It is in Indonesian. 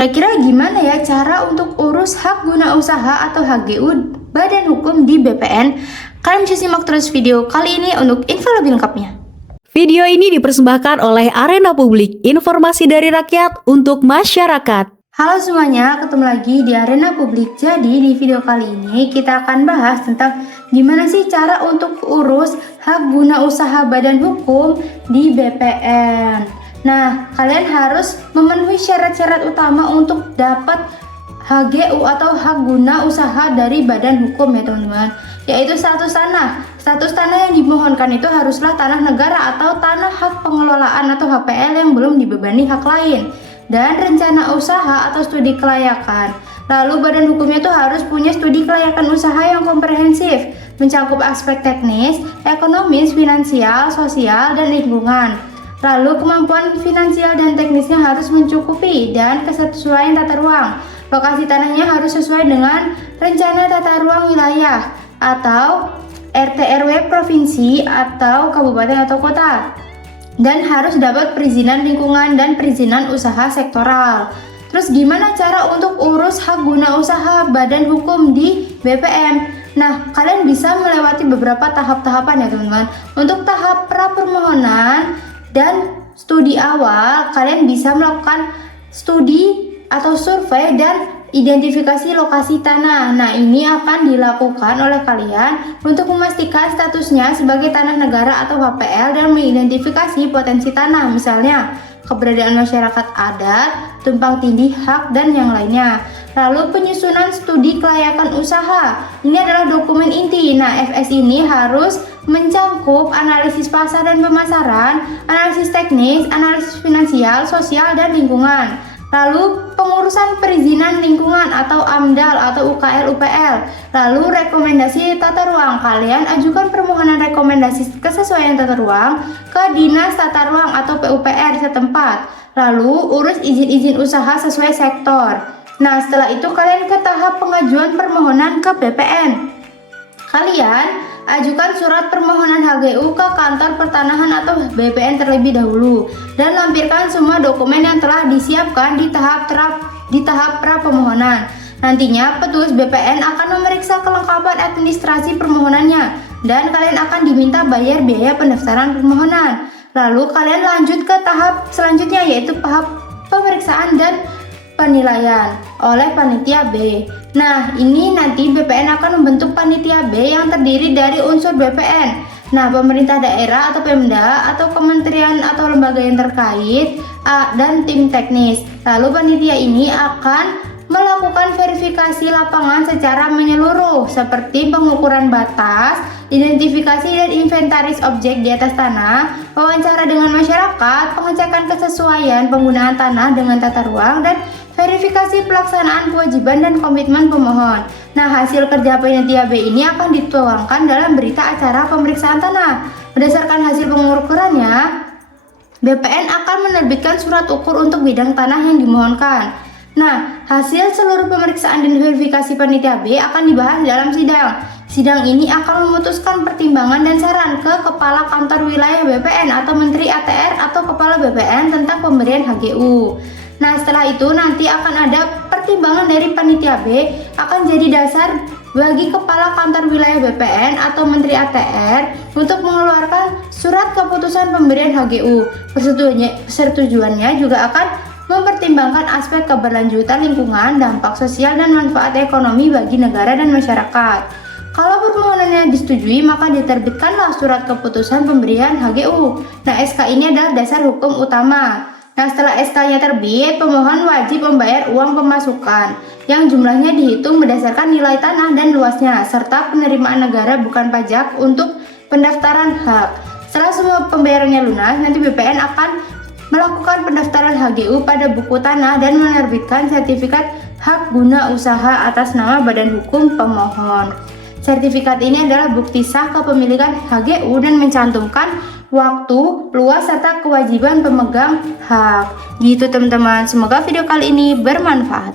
Kira-kira gimana ya cara untuk urus hak guna usaha atau HGU Badan Hukum di BPN? Kalian bisa simak terus video kali ini untuk info lebih lengkapnya. Video ini dipersembahkan oleh Arena Publik, informasi dari rakyat untuk masyarakat. Halo semuanya, ketemu lagi di Arena Publik. Jadi di video kali ini kita akan bahas tentang gimana sih cara untuk urus hak guna usaha badan hukum di BPN. Nah, kalian harus memenuhi syarat-syarat utama untuk dapat HGU atau hak guna usaha dari badan hukum ya teman-teman, yaitu status tanah. Status tanah yang dimohonkan itu haruslah tanah negara atau tanah hak pengelolaan atau HPL yang belum dibebani hak lain, dan rencana usaha atau studi kelayakan. Lalu badan hukumnya itu harus punya studi kelayakan usaha yang komprehensif, mencakup aspek teknis, ekonomis, finansial, sosial, dan lingkungan. Lalu kemampuan finansial dan teknisnya harus mencukupi dan kesesuaian tata ruang. Lokasi tanahnya harus sesuai dengan rencana tata ruang wilayah atau RT/RW provinsi atau kabupaten atau kota. Dan harus dapat perizinan lingkungan dan perizinan usaha sektoral. Terus gimana cara untuk urus hak guna usaha badan hukum di BPN? Nah, kalian bisa melewati beberapa tahap-tahapan ya teman-teman. Untuk tahap pra-permohonan dan studi awal, kalian bisa melakukan studi atau survei dan identifikasi lokasi tanah. Nah, ini akan dilakukan oleh kalian untuk memastikan statusnya sebagai tanah negara atau HPL dan mengidentifikasi potensi tanah, misalnya keberadaan masyarakat adat, tumpang tindih hak, dan yang lainnya. Lalu penyusunan studi kelayakan usaha. Ini adalah dokumen inti. Nah, FS ini harus mencakup analisis pasar dan pemasaran, analisis teknis, analisis finansial, sosial, dan lingkungan. Lalu pengurusan perizinan lingkungan atau AMDAL atau UKL UPL. Lalu rekomendasi tata ruang. Kalian ajukan permohonan rekomendasi kesesuaian tata ruang ke Dinas Tata Ruang atau PUPR setempat. Lalu urus izin-izin usaha sesuai sektor. Nah, setelah itu kalian ke tahap pengajuan permohonan ke BPN. Kalian ajukan surat permohonan HGU ke kantor pertanahan atau BPN terlebih dahulu dan lampirkan semua dokumen yang telah disiapkan di tahap pra pemohonan. Nantinya petugas BPN akan memeriksa kelengkapan administrasi permohonannya dan kalian akan diminta bayar biaya pendaftaran permohonan. Lalu kalian lanjut ke tahap selanjutnya, yaitu tahap pemeriksaan dan penilaian oleh panitia B. Nah, ini nanti BPN akan membentuk panitia B yang terdiri dari unsur BPN. Nah, pemerintah daerah atau Pemda atau kementerian atau lembaga yang terkait dan tim teknis. Lalu panitia ini akan melakukan verifikasi lapangan secara menyeluruh seperti pengukuran batas, identifikasi dan inventaris objek di atas tanah, wawancara dengan masyarakat, pengecekan kesesuaian penggunaan tanah dengan tata ruang, dan verifikasi pelaksanaan kewajiban dan komitmen pemohon. Nah, hasil kerja panitia B ini akan dituangkan dalam berita acara pemeriksaan tanah. Berdasarkan hasil pengukurannya, BPN akan menerbitkan surat ukur untuk bidang tanah yang dimohonkan. Nah, hasil seluruh pemeriksaan dan verifikasi panitia B akan dibahas dalam sidang. Sidang ini akan memutuskan pertimbangan dan saran ke Kepala Kantor Wilayah BPN atau Menteri ATR atau Kepala BPN tentang pemberian HGU. Nah, setelah itu nanti akan ada pertimbangan dari panitia B akan jadi dasar bagi Kepala Kantor Wilayah BPN atau Menteri ATR untuk mengeluarkan surat keputusan pemberian HGU. Persetujuannya juga akan mempertimbangkan aspek keberlanjutan lingkungan, dampak sosial, dan manfaat ekonomi bagi negara dan masyarakat. Kalau permohonannya disetujui, maka diterbitkanlah surat keputusan pemberian HGU. Nah, SK ini adalah dasar hukum utama. Nah, setelah SK-nya terbit, pemohon wajib membayar uang pemasukan yang jumlahnya dihitung berdasarkan nilai tanah dan luasnya, serta penerimaan negara bukan pajak untuk pendaftaran hak. Setelah semua pembayarannya lunas, nanti BPN akan melakukan pendaftaran HGU pada buku tanah dan menerbitkan sertifikat hak guna usaha atas nama badan hukum pemohon. Sertifikat ini adalah bukti sah kepemilikan HGU dan mencantumkan waktu, luas, serta kewajiban pemegang hak. Gitu teman-teman, semoga video kali ini bermanfaat.